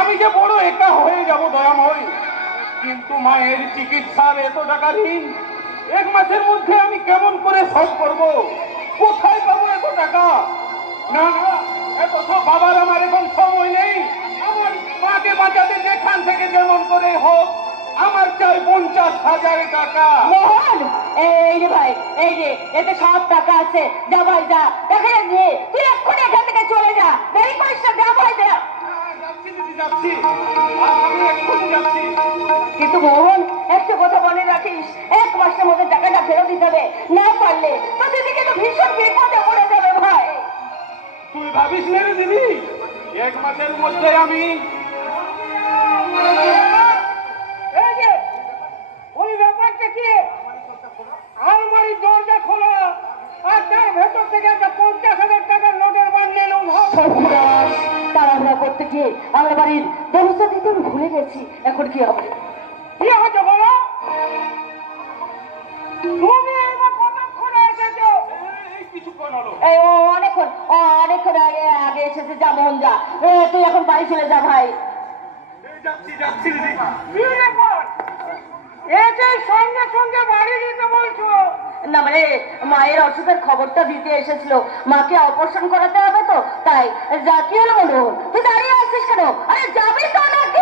আমি যে বড় একা হয়ে যাব দয়াময়। কিন্তু মায়ের চিকিৎসার এত টাকা ঋণ 1 মাসের মধ্যে আমি কেমন করে শোধ করব? কোথায় পাবো এত টাকা? না না, এত সব বাবার আমার এখন সময় নেই। আমার মাকে বাঁচাতে যেখান থেকে যেমন করে হোক আমার চাই 50,000 টাকা। মোহন, এই রে ভাই, এই রে, এতে সব টাকা আছে। যা ভাই যা, দেখা যাচ্ছে তুই এক্ষুনি এখান থেকে চলে যা, দেরি করিস না, যা ভাই যা। যাচ্ছি দিদি, যাচ্ছি, আমি এক্ষুনি যাচ্ছি। কিন্তু মোহন, একটা কথা মনে রাখিস, 1 মাসের মধ্যে টাকাটা ফেরত দিতে হবে। না পারলে তো দিদি কিন্তু ভীষণ বিপদে পড়ে যাবে ভাই। তুই ভাবিস না রে দিদি, 1 মাসের মধ্যে আমি এই যে, ওই ব্যাপারটা কি? আলমারির দরজা খোলা আর তার ভেতর থেকে একটা 50,000 টাকার নোটের বান্ডেল তাড়াহুড়া করতে গিয়ে আলমারির দরজা দিতে আমি ভুলে গেছি। এখন কি হবে? কি হচ্ছে বলো? তুমি এবার কতক্ষণে এসেছো? এই কিছুক্ষণ হলো। এই অনেকক্ষণ আগে এসেছে। যা মোহন যা, তুই এখন বাড়ি চলে যা ভাই। যাচ্ছি যাচ্ছি দিদি। সঙ্গে সঙ্গে বাড়ি দিতে বলছো? না মানে মায়ের অসুখের খবরটা দিতে এসেছিল। মাকে অপারেশন করাতে হবে তো তাই। যা, কি হলো বলো? তুই দাঁড়িয়ে আছিস কেন? আরে যাবি তো নাকি?